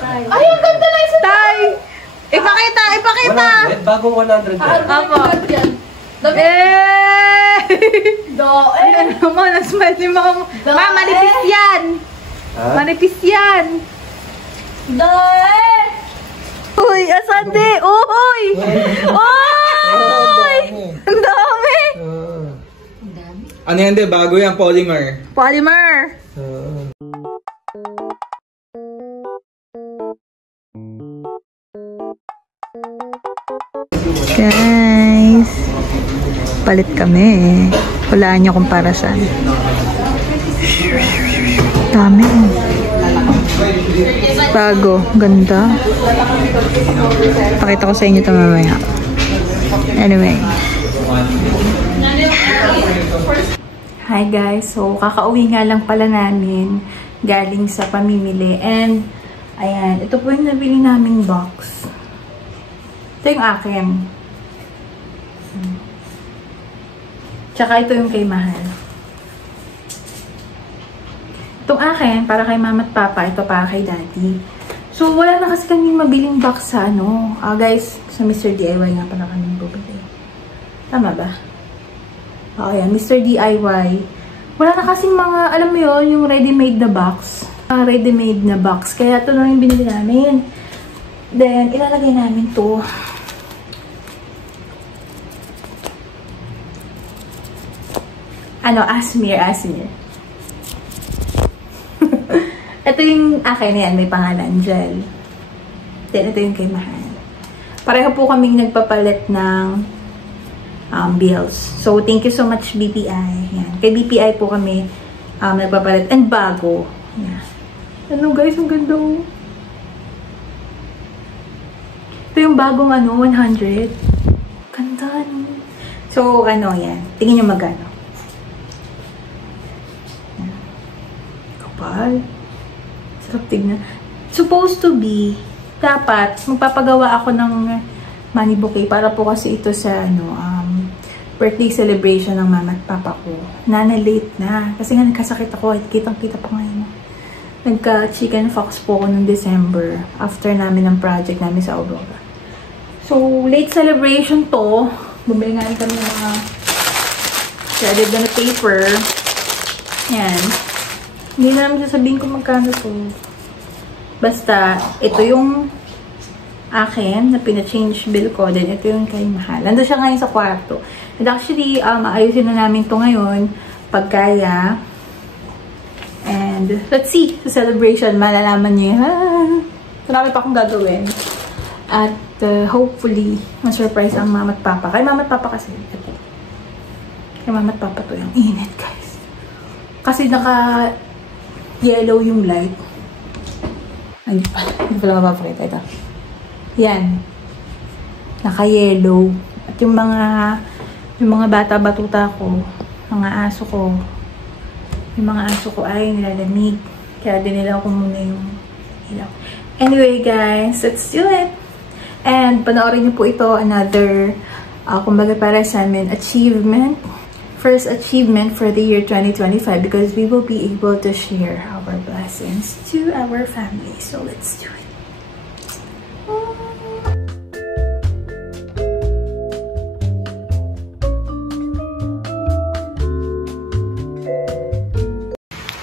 Ay, ang ganda na isa. Tay! Ipakita, ipakita! 100, bagong 100. Apo. Eh! Ano naman, ang-smile ni mama. Ma, manipis yan! Manipis yan! Uy, asante! Uy! Uy! Ang dami! Ano yan, de? Bago yan, polymer. Polymer! Guys, palit kami. Walaan nyo kung para saan. Dami. Bago. Ganda. Pakita ko sa inyo ito mamaya. Anyway. Hi guys. So, kakauwi nga lang pala namin galing sa pamimili. And, ayan. Ito po yung nabili naming box. Ito yung akin. Tsaka ito yung kay Mahal. Itong akin, para kay Mama at Papa. Ito para kay Daddy. So, wala na kasi kaming mabiling box sa ano. Guys, sa Mr. DIY nga pala kaming bumili. Tama ba? Yan, Mr. DIY. Wala na kasing mga, alam mo yun, yung ready-made na box. Ready-made na box. Kaya ito na yung binili namin. Then, ilalagay namin to. Asmir. Ito yung akin na yan, may pangalan, Gel. Then, ito yung kay Mahal. Pareho po kaming nagpapalit ng bills. So, thank you so much, BPI. Yan. Kay BPI po kami nagpapalit. And bago. Yan. Ano guys, ang ganda. Ito yung bagong 100. Ganda. So, yan. Tingin nyo magano. Sarap tignan. Supposed to be, dapat, magpapagawa ako ng money bouquet para po kasi ito sa, birthday celebration ng Mama at Papa ko. Late na. Kasi nga nagkasakit ako at kitang-kita pa ngayon. Nagka-chicken fox po ako noong December after namin ng project namin sa Aurora. So, late celebration to. Bumili nga kami ng mga shredded na paper. Yan. Hindi na namin sasabihin kung magkano to. Basta, ito yung akin na pina-change bill ko. Then, ito yung kay Mahal. Nandun siya ngayon sa kwarto. And actually, ayusin na namin to ngayon. Pagkaya. And, let's see. Sa celebration, malalaman niyo. Marami pa akong gagawin. At, hopefully, ma-surprise ang Mama at Papa. Kay Mama at Papa kasi. Ito. Kay Mama at Papa to yung init, guys. Kasi yellow yung light. Hindi pala mapapakita ito. Yan. Naka-yellow. At yung mga bata-batuta ko, mga aso ko, yung mga aso ko ay nilalamig. Kaya dinilaw ko muna yung ilaw. Anyway guys, let's do it! And panoorin niyo po ito, another, kumbaga para sa amin, achievement. First achievement for the year 2025 because we will be able to share our blessings to our family. So let's do it.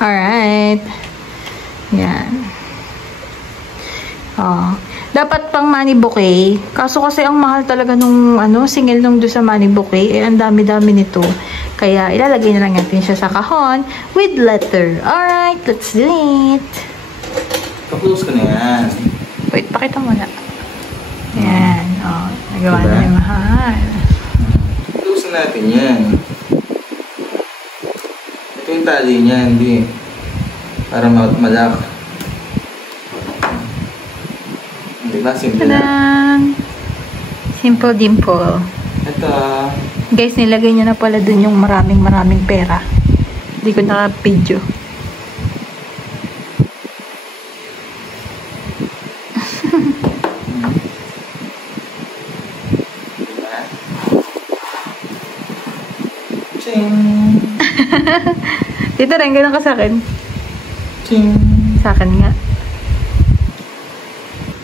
Alright. Yan. Dapat pang money bouquet. Kaso kasi ang mahal talaga nung single nung doon sa money bouquet. Ang dami-dami nito. Kaya ilalagay na lang natin siya sa kahon with letter. Alright, let's do it. Pa-close ko na yan. Wait, pakita mo na. Yan. Nagawa na yung Mahal. Close natin yan. Ito yung tali niya, hindi. Para malak. Diba? Simple na. Simple dimple. Ito. Guys, nilagay niya na pala dun yung maraming pera. Hindi ko naka-video. Ching! Dito rin, ganun ka sa akin. Ching! Sa akin nga.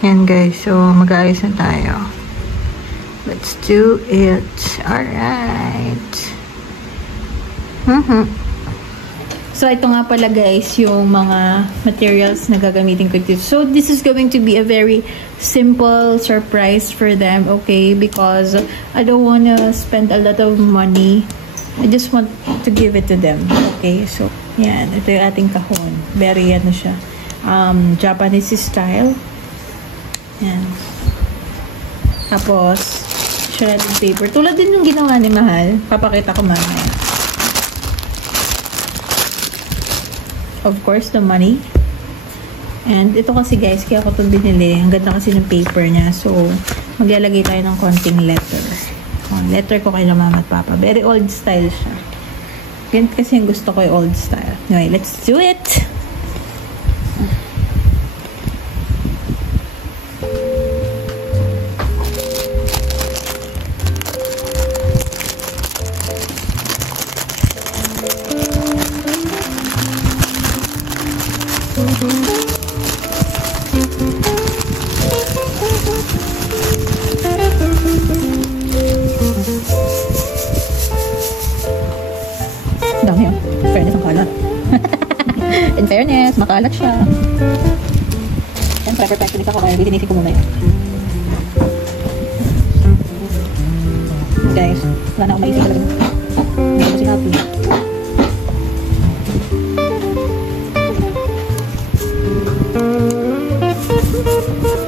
Yan guys, so mag-aayos na tayo. Let's do it. Alright. So, ito nga pala guys, yung mga materials na gagamitin ko dito. So, this is going to be a very simple surprise for them, okay? Because I don't wanna spend a lot of money. I just want to give it to them, okay? So, yan. Ito yung ating kahon. Very, ano siya, Japanese style. Yan. Tapos, shredded paper. Tulad din yung ginawa ni Mahal. Papakita ko mamaya. Of course, the money. And ito kasi guys, kaya ako ito binili. Ang ganda kasi ng paper niya. So, maglalagay tayo ng konting letter. Letter ko kay Mama at Papa. Very old style siya. Ganyan kasi yung gusto ko yung old style. Anyway, let's do it! Dami yun. Fairness, ang kalat. In fairness, makalat siya. Yan, perfectionist ako kaya bitinisip ko muna yun. Guys, wala na akong maisip talaga. Hindi ko si Happy.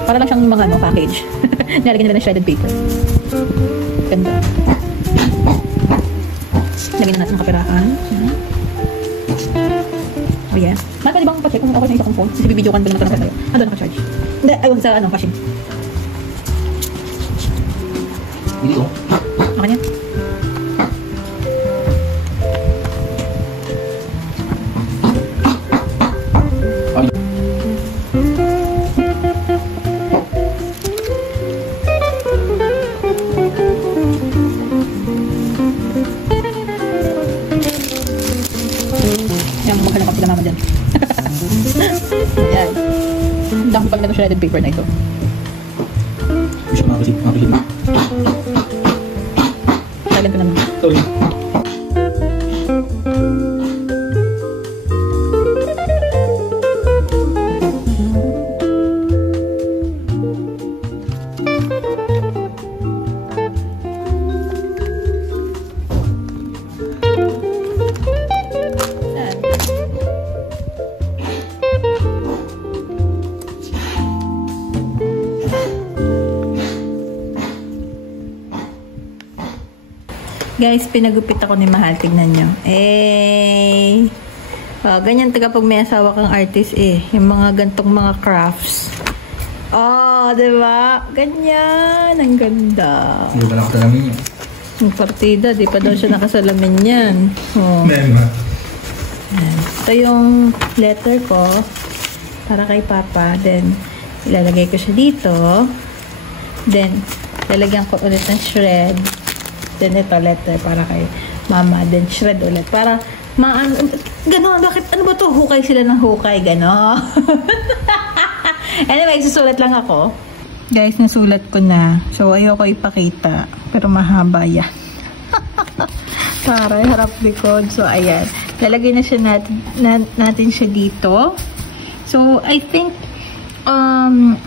Para lang siyang mga package. Nalagyan nila ng shredded paper. Ganda. Lagyan na natin ng kapirahan. Oh yeah. Mahal, pwede bang pa-check kung okay na isa kong phone? Kasi bibidyo kan ba naman ito tayo? Ano naka-charge? Hindi, ayun sa caching. Dito. Okay niya? Sila mama dyan. Yan. Ang dami pag na shredded paper na ito. Gusto ko makakilig. Silent ko naman. Sorry. Guys, pinagupit ako ni Mahal. Tignan nyo. Eh. Oh, ganyan taga pag may asawa kang artist eh. Yung mga gantong mga crafts. Oh, diba? Ganyan. Ang ganda. Hindi ba nakasalamin yan? Yung partida, di pa daw siya nakasalamin yan. Oh. Ito yung letter ko para kay Papa. Then, ilalagay ko siya dito. Then, lalagyan ko ulit ng shred. Then, ito, letter para kay Mama. Then, shred ulit. Para, gano'n, bakit, ano ba to? Hukay sila ng hukay, gano'n. Anyway, susulat lang ako. Guys, nasulat ko na. So, ayoko ipakita. Pero mahaba yan. Para, harap likod. So, ayan. Lalagay na siya natin siya dito. So, I think,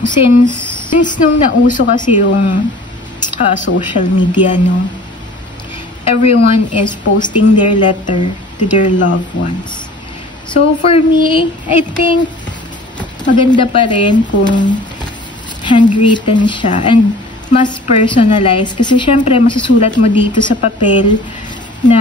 since nung nauso kasi yung social media, no, everyone is posting their letter to their loved ones. So, for me, I think maganda pa rin kung handwritten siya and mas personalized. Kasi, syempre, masusulat mo dito sa papel na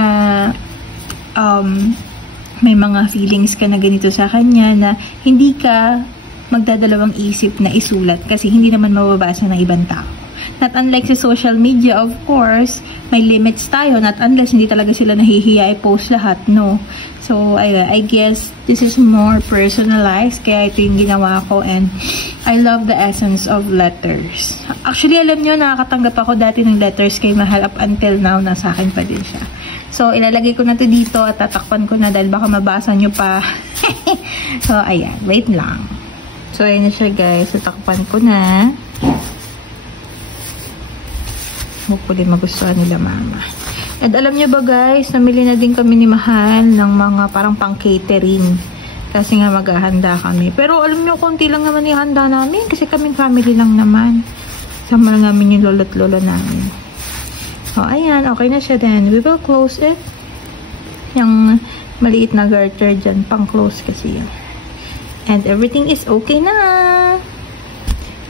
may mga feelings ka na ganito sa kanya na hindi ka magdadalawang isip na isulat kasi hindi naman mababasa ng ibang tao. Not unlike sa social media, of course, may limits tayo. Not unless hindi talaga sila nahihiya i-post lahat, no? So, I guess this is more personalized. Kaya ito yung ginawa ko and I love the essence of letters. Actually, alam nyo, nakakatanggap ako dati ng letters kay Mahal up until now. Nasa akin pa din siya. So, ilalagay ko na ito dito at tatakpan ko na dahil baka mabasa nyo pa. So, ayan. Wait lang. So, ayun na siya guys. Tatakpan ko na. Hopefully, magustuhan nila mama. And alam niyo ba guys, namili na din kami ni Mahal ng mga parang pang-catering. Kasi nga maghahanda kami. Pero alam niyo, konti lang naman yung handa namin. Kasi kaming family lang naman. Sama lang namin yung lolo't lola namin. So, ayan. Okay na siya then. We will close it. Yung maliit na garter dyan. Pang-close kasi yun. And everything is okay na.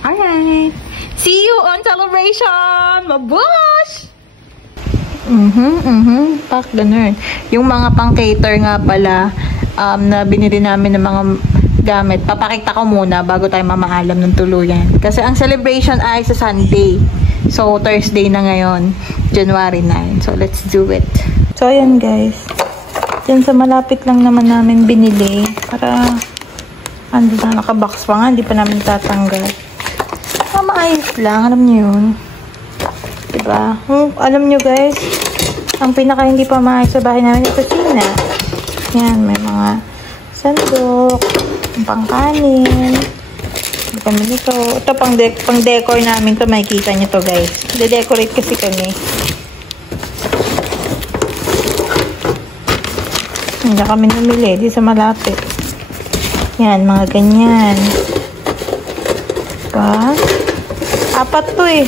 Alright. See you on celebration! Mabush! Pack the nerd. Yung mga pang-cater nga pala, na binili namin ng mga gamit. Papakita ko muna bago tayo mamaalam ng tuluyan. Kasi ang celebration ay sa Sunday. So, Thursday na ngayon. January 9. So, let's do it. So, ayan guys. Diyan sa malapit lang naman namin binili. Para ando na, nakabox pa nga, hindi pa namin tatanggal. Maayos lang, alam niyo yun. Diba? Alam niyo guys, ang pinaka hindi pa maayos sa bahay namin yung kusina. Yan, may mga sandok, pangkanin, kami nito. Ito pang decor namin to, makikita niyo to guys. De-decorate kasi kami. Hindi kami namili, di sa malapit. Yan, mga ganyan. Diba? 4 to eh.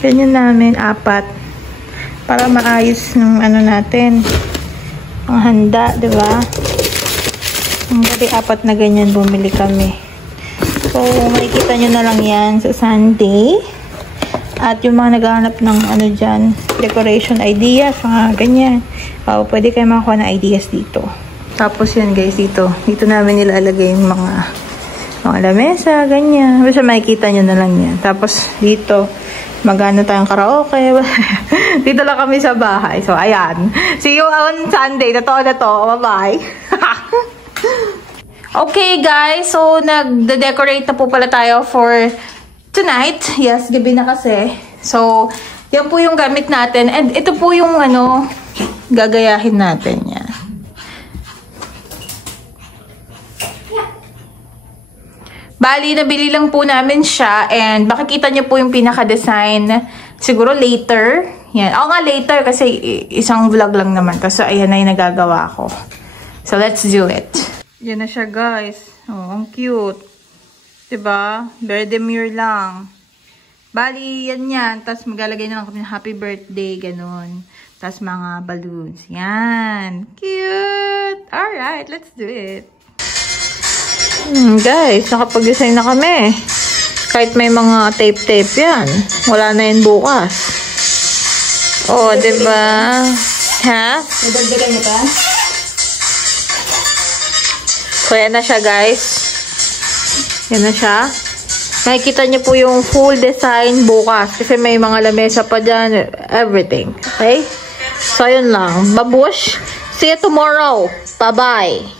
Ganyan namin, 4. Para maayos ng ano natin. Ang handa, diba? Ang gabi 4 na ganyan bumili kami. So, makikita nyo na lang yan sa Sunday. At yung mga naghahanap ng ano dyan, decoration ideas, mga ganyan. Pwede kayo makakuha ng ideas dito. Tapos yan guys, dito namin nilalagay yung mga lamesa, ganyan. Basta makikita nyo na lang yan. Tapos dito, magano tayong karaoke. Dito lang kami sa bahay. So, ayan. See you on Sunday. Totoo na to. Bye-bye. Okay, guys. So, nag-decorate na po pala tayo for tonight. Yes, gabi na kasi. So, yan po yung gamit natin. And ito po yung gagayahin natin. Yan. Bali, nabili lang po namin siya and makikita niyo po yung pinaka-design siguro later. Yan. Oo nga later kasi isang vlog lang naman. So, ayan na yung nagagawa ko. So, let's do it. Yan na siya, guys. Oh, ang cute. Diba? Very demure lang. Bali, yan. Tapos, maglalagay na lang kami ng happy birthday, ganun. Tapos, mga balloons. Yan. Cute! Alright, let's do it. Guys, nakapag-design na kami. Kahit may mga tape-tape yan. Wala na yun bukas. Oh, diba? Ha? Nadagdagan mo pa? So, yan na siya, guys. Yan na siya. Makikita niyo po yung full design bukas. Kasi may mga lamesa pa dyan. Everything. Okay? So, yun lang. Babush. See you tomorrow. Bye-bye.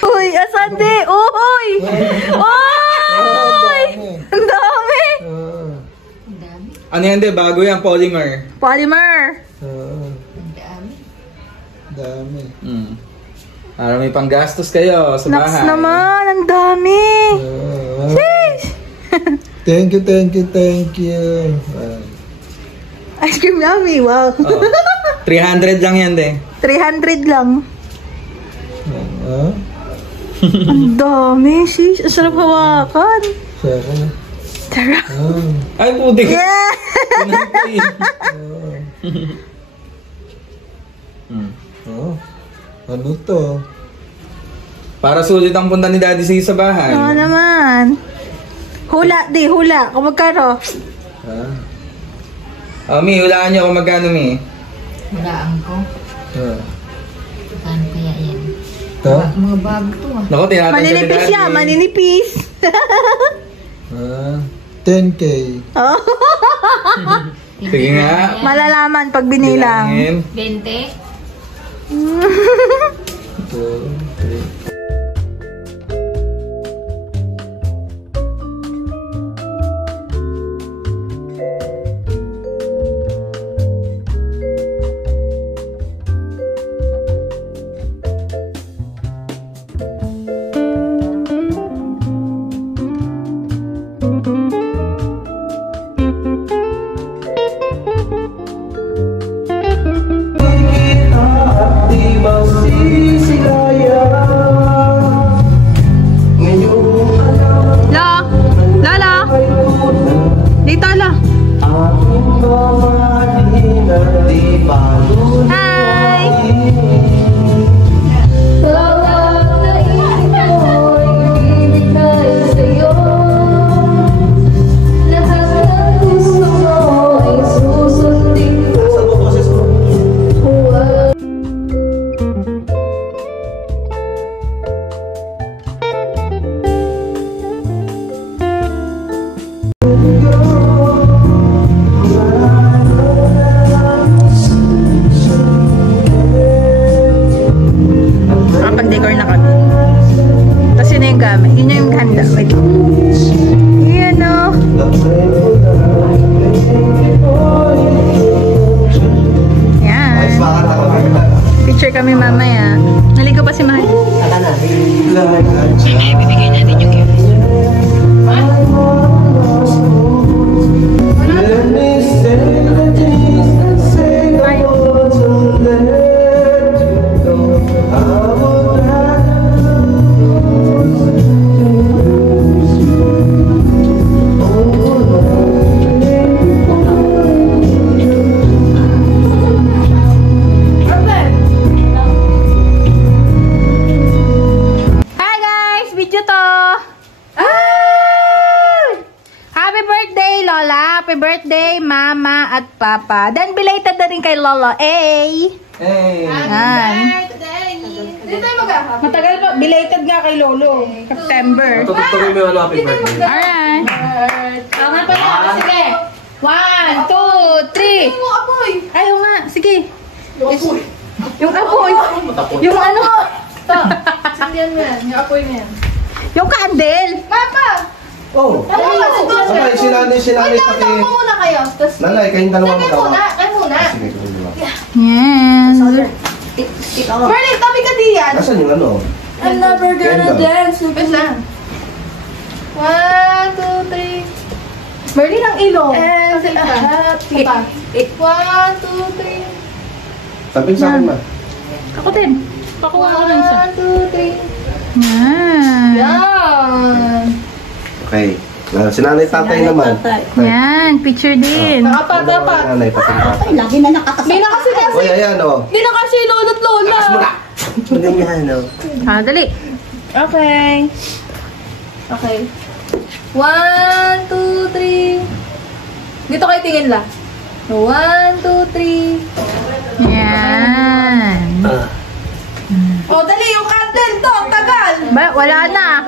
Uy, Asante! Uy! Uy! Ang dami! Ano yan, de? Bago yan, polymer. Polymer! Dami. Para may panggastos kayo sa Naks bahay. naman! Ang dami! Sheesh! Thank you. Ice cream yummy! Wow! 300 lang yan, de. 300 lang. Ang dami, sheesh. Ang sarap hawakan. Tara. Ay, puti. Yeah! Ano to? Para sulit ang punta ni Daddy sa bahay. Oo naman. Hula, di. Hula. Kung magkano? Mi, hulaan niyo kung magkano, Mi. Hulaan ko. Saan kaya yan? Ito? Mga bago to ah. Naku, tinatanggal ni Maninipis Daddy. siya. Maninipis. 10K. Oh. Sige nga. Malalaman pag binilang. Bilangin. 20? 2, 3. Hi! Nakapag-decor na kami. Tapos yun na yung gamit. Yun na yung handa. Wait. Yan o. Yan. Picture kami mamaya. Naligo pa si Mahal. Bibigay natin yung gift. Happy birthday, Mama at Papa. Then, belated na rin kay Lolo. Hey! Hey! Matagal pa. Belated nga kay Lolo. September. Tutugtugin mo yung happy birthday. Alright. Tama pa na. Sige. 1, 2, 3. Yung apoy. Ayaw nga. Sige. Yung apoy. Yung ano? Sindihan mo yan. Yung apoy mo yan. Yung candle. Papa! Oh! Okay, sinanay pati... muna kayo. Nanay, kayong dalawa mo daw. Kayo muna. Sige, kayong dalawa. Yan. Merlin, tabi ka diyan. Nasaan yung ano? I'm never gonna dance. Wait lang. 1, 2, 3. Merlin ang ilong. Sige. 1, 2, 3. Sabihin sa akin, ma. Ako din. Pakuha ko ng isa. 1, 2, 3. Yan. Yan. Okay. Sinanay tatay naman. Yan. Picture din. Dapat. Nanay pati tatay. Lagi na nakakasama. Hindi na kasi Uy, ayan o. Hindi na kasi lolo't lola. Ganyan o. Dali. Okay. Okay. 1, 2, 3. Dito kayo tingin la. 1, 2, 3. Yan. Oh, dali yung candle to. Ang tagal. Ba, wala na.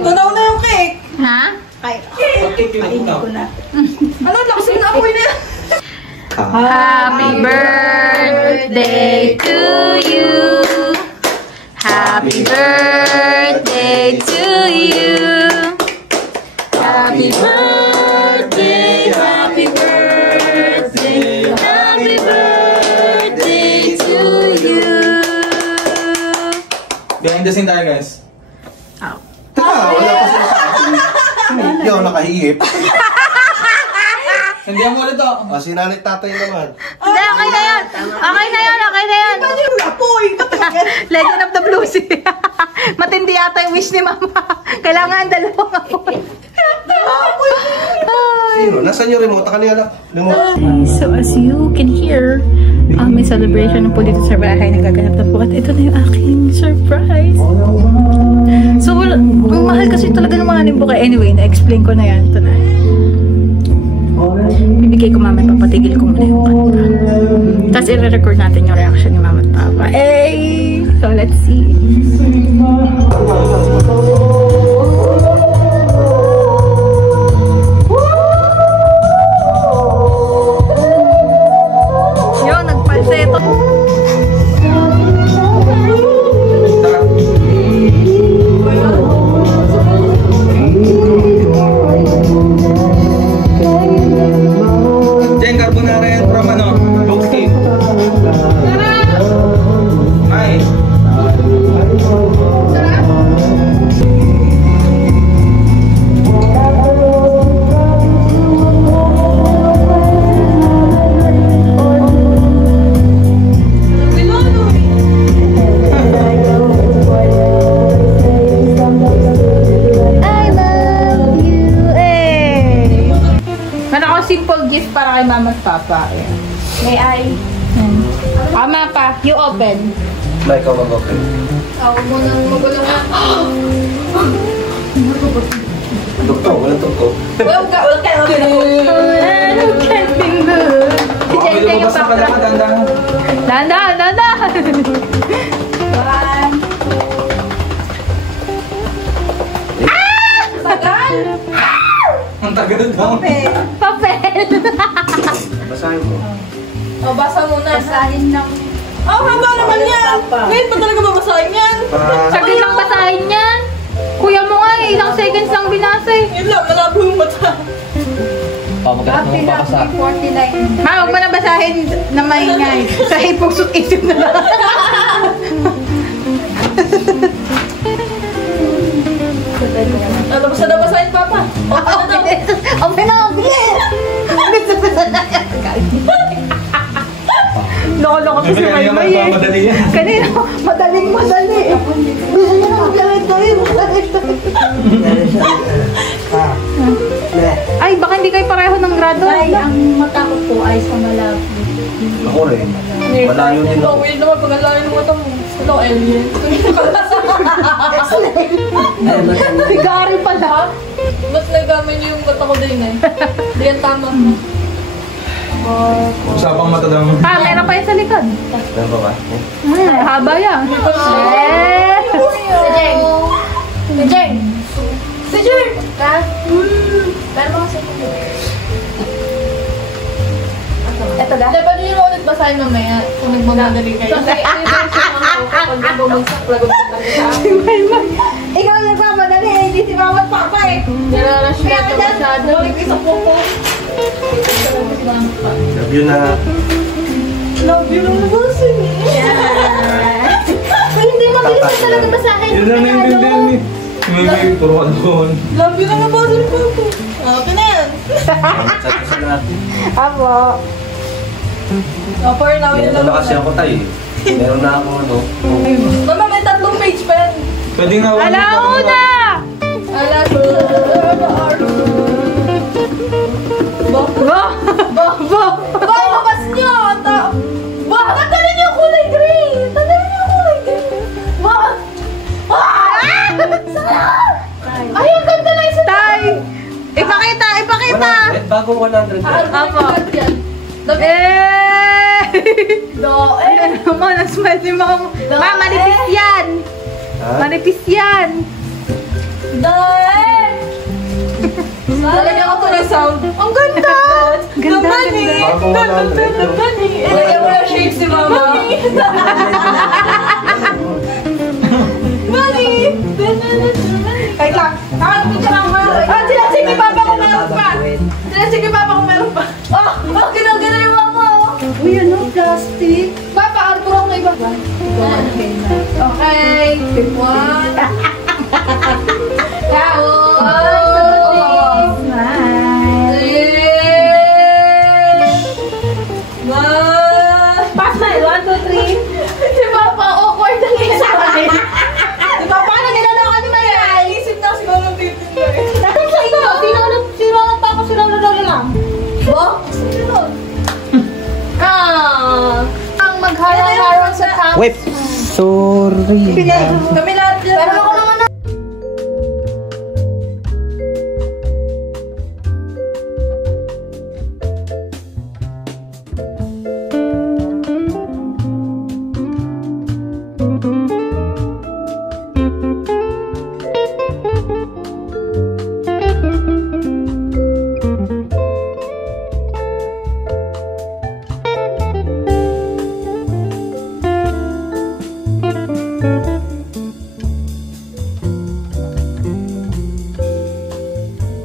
Tunaw na yung cake. Ha? Ano, lakas yung apoy na yan. Happy birthday to you. Happy birthday to you. Happy birthday, happy birthday, happy birthday to you. Behind the scene tayo, guys. Oh. Teka, wala pa sa akin. Hindi ako nakahihip. Sandihan mo ulit to. Sinanay tatay naman. Hindi, okay na yan. Okay na yan, okay na yan. Apoy. Legend of the Blue Sea. Matindi yata yung wish ni Mama. Kailangan dalawang apoy. Sino? Nasaan yung remote? Kanina remote. So as you can hear, may celebration po dito sa bahay na gaganap na po. At ito na yung aking surprise. So, ang mahal kasi talaga ng mga nimbuka. Anyway, na-explain ko na yan. Ito na. Bibigay ko Mama at papatigil ko muna yung kanta. Tapos i-record natin yung reaction ni Mama at Papa. Hey! So, let's see. Yo, nagpalseto. Jen, carbonara yan from ano? Coke Steve. Ay. I love you, eh. Meron ako simple gift para kay Mama at Papa. Ayan. May I? Tama pa. You open. Ba, ikaw mag-open. Ako munang magulong na. Tukto, walang tukto. Wala ka Okay, lumabas na pala ka, dandahan. Dahan. Tagal! Ang tagal daw. Papel. Basahin mo. O, basa muna. Basahin lang. Oh, haba naman yan! Ngayon pa talaga babasahin yan? Saglit lang basahin yan. Kuya mo nga eh, ilang seconds lang binasa eh. Yun lang, malabo yung mata. Happy 49. Ma, huwag mo na basahin na maingay. Sa hipok isip na lang. Tapos na basahin, Papa. Open na, bilis! Loko-loko kasi si Maymay eh. Madali yan. Kanina, madaling. Gusto niya na maglalagay. Ay, baka hindi kayo pareho ng grado. Ay, ang mata ko po ay sa malabo. Ako rin. Malayo din ako. Weird naman pag ang layo ng mata mo. Ano, alien? Si Gary pala. Mas nagamin niyo yung mata ko din eh. Hindi yan tama. Usapang mata daw. Meron pa yung sa likod. Meron pa ba? Haba yan. Si Jeng! Si Jeng! Ka? Pero mga sa Ito ga? Hindi, pwede niyo ulit basahin mamaya kung nagmamadali kayo. Kasi yung version ako kapag nabumagsak, lagod sa Si Maymay. Ikaw yung nagmamadali eh. Hindi si Mama at Papa eh. nararush na ito masyado. Balik isang pupo. Love you na. Love you lang nabasin eh. Hindi mabilis na talaga basahin. Yun lang naintindihan eh. Si Maymay, puro ka doon. Love you lang nabasin po ako. Okay na yan. Sa na. Apo. For now, yun Meron lang. na kasi ako tayo. Meron na ako ano. Mama, may 3 page pa yan. Pwede nga wala. Alauna! Alas. Bo! Ba, labas niyo! Ba, tanggalin niyo yung kulay green! Tanggalin niyo yung kulay green! Ba! Ay, ang ganda na isa! Tay! Ipakita! 100, bago 100. Apo. Eh! Do, eh! Ano naman, ang smile si Mama. Ma, manipis yan! Ha? Manipis yan! Do, eh! Lalagyan ko to ng sound. Ang ganda! Ganda, Bunny! Bago 100. Bunny! Ilagyan mo na shades si Mama. Bunny! Ay, lang. Picture lang mo. Sinasig ni Papa kung meron pa. Sinasig ni Papa kung meron pa. Oh, ginagana yung Mama. Uy, ano? Plastic. Papa, Arthur ako na iba. Okay. One. Pass na, 1, 2, 3. Si Papa, awkward ang isa. Si Papa, naglalaka ni Maya. Isip na siguro ng titin mo eh. Nasaan sa ito? Sino pa ako sila lang? Bo? Ang magharang-harang sa camp. Wait! Sorry. Kami lahat yan. Pero ako naman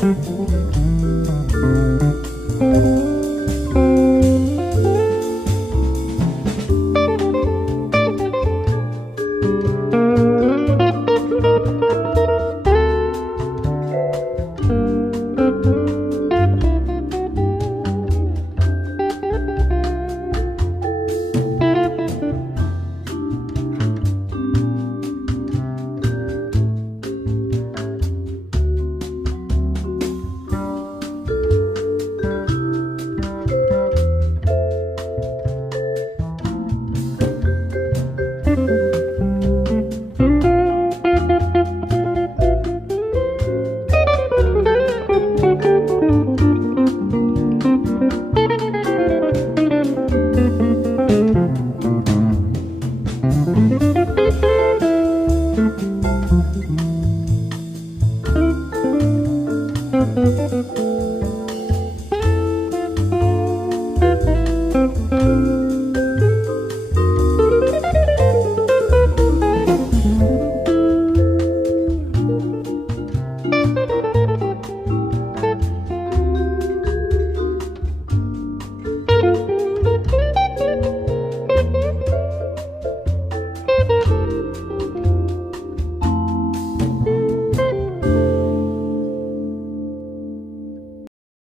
Thank you.